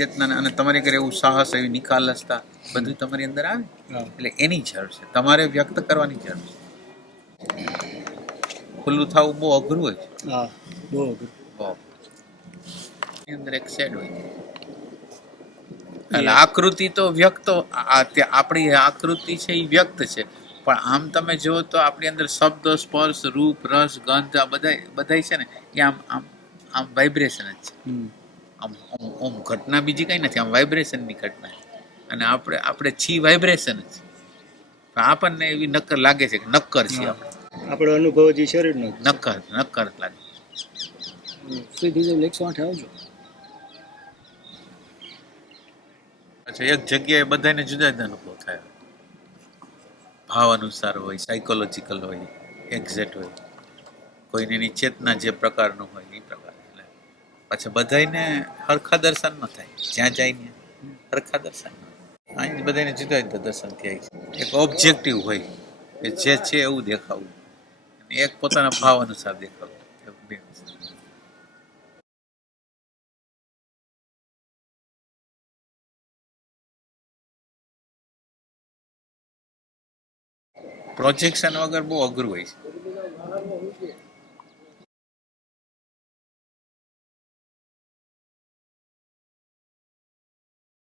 ચેતના અને તમારી ઘરે એવું સાહસ, એવી નિખાલસતા બધું તમારી અંદર આવે. એટલે એની જરૂર છે, તમારે વ્યક્ત કરવાની જરૂર છે. ખુલ્લું થવું બહુ અઘરું હોય છે. બહુ અઘરું. એની અંદર એક શેડ હોય. એટલે આકૃતિ તો વ્યક્ત, આપણી આકૃતિ છે એ વ્યક્ત છે, પણ આમ તમે જુઓ તો આપણી અંદર શબ્દ, સ્પર્શ, રૂપ, રસ, ગંધ આ બધા છે ને એ આમ આમ આમ વાઇબ્રેશન જ છે. આમ ઓમ ઘટના બીજી કઈ નથી, આમ વાઇબ્રેશનની ઘટના. અને આપણે છી વાઇબ્રેશન જ. આપણને એવી નક્કર લાગે છે કે નક્કર છે. આપણો અનુભવ જે શરીરનો નક્કર લાગે. સીધી 108 આવજો. અચ્છા, એક જગ્યાએ બધાને જુદા જુદા અનુભવ થાય. ભાવ અનુસાર હોય, સાયકોલોજીકલ હોય, એક્ઝેક્ટ હોય. કોઈને એની ચેતના જે પ્રકારનું હોય એ પ્રકાર. પાછા બધાને હરખા દર્શન ન થાય. જ્યાં જાય ને હરખા દર્શન. અહીં બધાને જુદા જુદા દર્શન થાય છે. એક ઓબ્જેક્ટિવ હોય કે જે છે એવું દેખાવું, એક પોતાના ભાવ અનુસાર દેખાવું. પ્રોજેક્શન વગર બહુ અઘરું હોય છે.